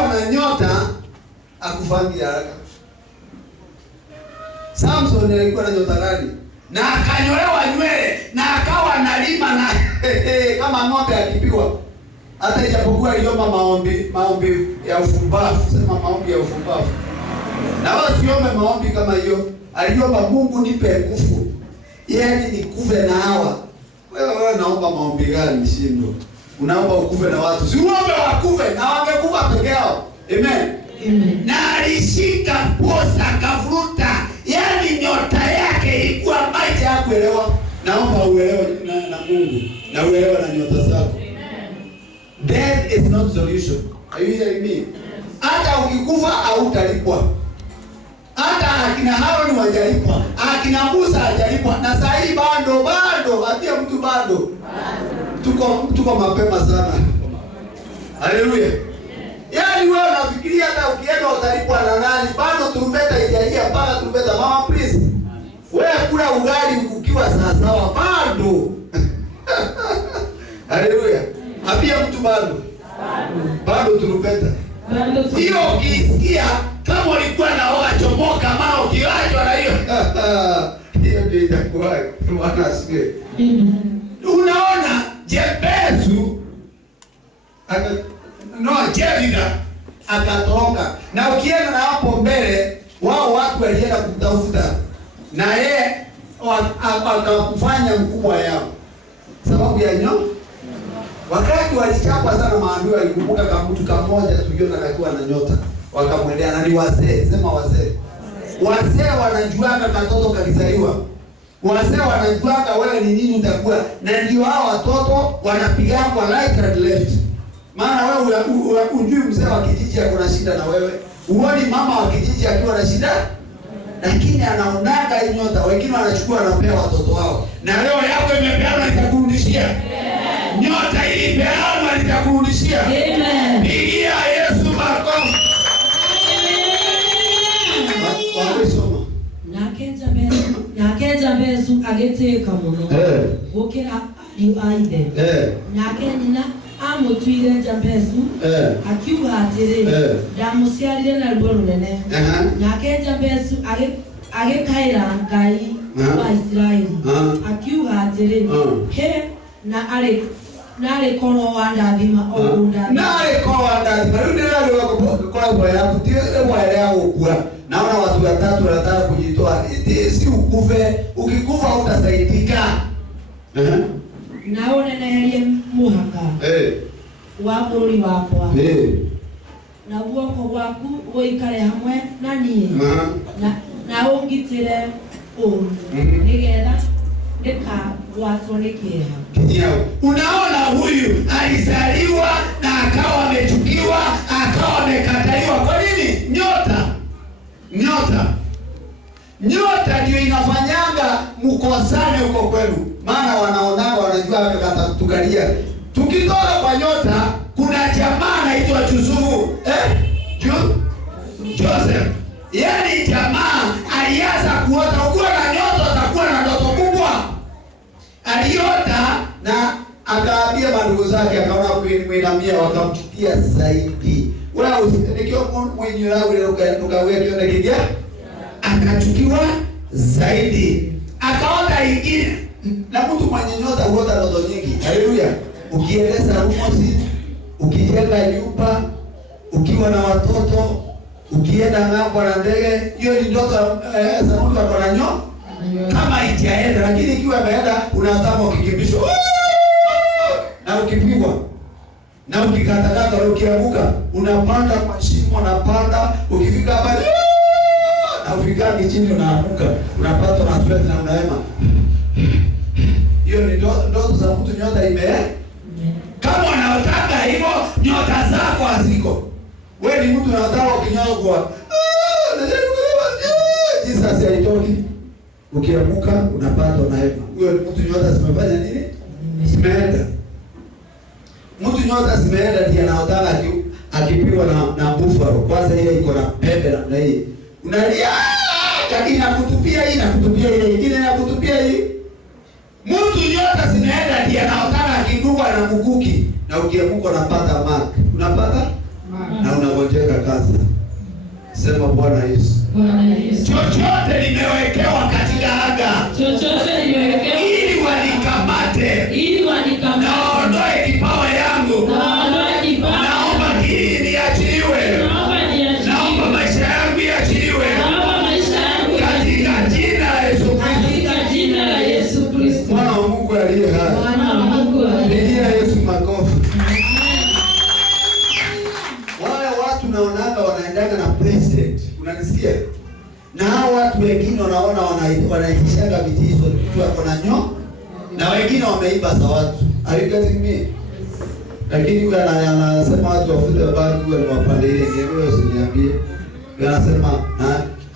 akiwa na nyota akufangi haraka. Samson alikuwa na nyota gani? Na akanyolewa nywele na akawa analima na kama ng'ombe akipigwa. Hata ijapokuwa aliomba maombi ya ufumbavu, sema maombi ya ufumbavu. Na wao siombe maombi kama hiyo. Aliomba Mungu nipe nguvu. Yaani nikuve na hawa. Wewe naomba maombi gani shindo? Unaomba ukuve na watu. Si uombe wakuve na wangekufa peke yao. Amen. Amen. Na alishika posa kavuruta. Yaani nyota yake ilikuwa maji ya kuelewa. Naomba uelewe na Mungu na uelewe na nyota zako. Death is not solution. Are you hearing me? Hata ukikufa hautalipwa. Hata akina Haruni wajalipwa, akina Musa hajalipwa, na sasa hii bado hata mtu bado. Tuko mapema sana. Haleluya. Yaani wewe unafikiria hata ukienda utalipwa na nani? Bado turumbeta haijalia, mpaka turumbeta mama please. Wewe kula ugali ukiwa sawa bado. Haleluya. Hapia mtu bado turumbeta. Hiyo ukisikia kama ulikuwa naoga chomoka maana ukiachwa na hiyo. Hiyo ndio itakuwa Bwana asifiwe. Unaona Jebezu Jevida akatoka. Na ukienda na hapo mbele wao watu walienda kumtafuta. Na yeye akakufanya mkubwa yao. Sababu ya nyota. Wakati walichapa sana maadui walikumbuka kama mtu kamoja tuliona kakiwa na nyota. Wakamwendea na ni wazee, sema wazee. Wazee wanajuaga katoto kalizaliwa. Wazee wanajuaga wewe ni nini utakuwa. Na ndio hao watoto wanapiga kwa right and left. Maana wewe unajui mzee wa kijiji ako na shida na wewe. Uone mama wa kijiji akiwa na shida. Lakini anaonaga hii nyota, wengine wanachukua wanapea watoto wao. Na leo yako imepeana itakurudishia. Nyota ilipeana itakurudishia. Amen. Pigia Yesu makofi. Wakisoma. Nake Jabezu agiteka muno. Gukira ariu aithe. Nake nyina amutwire Jabezu. Akiuga atiri ndamuciarire na ruo runene. Nake Jabezu agikaira Ngai wa Israeli. Akiuga atiri he na ale kono wandathima ogunda. Na ale kono wandathima. Ndio ndio wako kwa bwa yako. Ndio bwa yako kwa. Naona watu watatu wanataka kujitoa. Si ukufe, ukikufa utasaidika. Naona naye muhaka. Wa buri wakwa. Na guoko gwaku woikare hamwe na niĩ. Na ungitire nigetha watwa ni kieha. Unaona huyu alizaliwa na akawa amechukiwa, akawa amekataliwa. Kwa nini? Nyota ndio inafanyanga mkosane huko kwenu. Maana wanaonaga wanajua akatukalia. Tukitoka kwa nyota kuna jamaa anaitwa Yusufu. Joseph. Yaani jamaa alianza kuota. Ukiwa na nyota utakuwa na ndoto kubwa. Aliota na akaambia mandugu zake, akaona kuinamia, wakamchukia zaidi. Wewe usinikio mwenye wao ile ukaweka kione kigia, akachukiwa zaidi. Akaota ingine. Na mtu mwenye nyota huota ndoto nyingi. Haleluya. Ukieleza rumosi, ukijenga nyumba, ukiwa na watoto, ukienda ng'ambo na ndege, hiyo ni ndoto za mtu akona nyota. Kama ijaenda, lakini ikiwa imeenda unataka ukikimbishwa. Na ukipigwa. Na ukikatakata ukianguka, unapanda kwa shimo, unapanda, ukifika hapa na ufika chini unaanguka, unapata na sweat na unaema. Hiyo ni ndoto za mtu nyota Kama unataka hivyo, nyota zako haziko. Wewe ni mtu unataka ukinyogwa. Jesus haitoki. Ukianguka unapata unaema. Huyo mtu nyota zimefanya nini? Zimeenda. Mtu nyota zimeenda ndiye anaotaka akipigwa na buffalo. Kwanza ile iko na pembe na hii. Unalia, lakini nakutupia hii, nakutupia ile nyingine, nakutupia hii. Mtu nyota zinaenda ndiye anaotaka akidungwa na mkuki, na ukianguka unapata mark. Unapata? Na wanangojeka kazi. Sema Bwana Yesu. Bwana Yesu. Chochote nimewekewa katika anga. Chochote nimewekewa. Ili wanikamate. Ili wanikamate. Na waondoe kipawa yangu. Na waondoe kipawa. Naomba hii niachiliwe. Naomba niachiliwe. Naomba maisha yangu iachiliwe. Naomba maisha yangu katika jina la Yesu Kristo. katika jina la Yesu Kristo. Bwana wa Mungu aliye hai. Bwana wa Mungu aliye hai. Pigia Yesu makofi. Wale watu naonaga wanaendaga na president. Unanisikia? Na hao watu wengine wanaona wanaitishaga vitizo mtu ako na na wengine wameiba za watu. Are you getting me? Lakini huyu anasema watu wafute bali huyu aliwapande ile ngero usiniambie. Yeye anasema na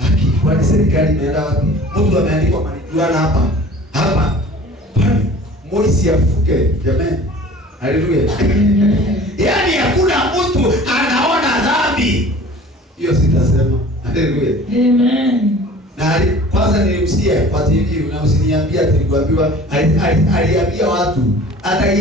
haki kwani serikali inaenda wapi? Mtu ameandikwa manijuana hapa. Hapa. Kwani Moisi afuke jamani. Haleluya. Yaani hakuna mtu anaona dhambi. Hiyo sitasema. Haleluya. Amen. Na kwanza nilimsikia kwa TV na usiniambia, tulikuambiwa aliambia watu hata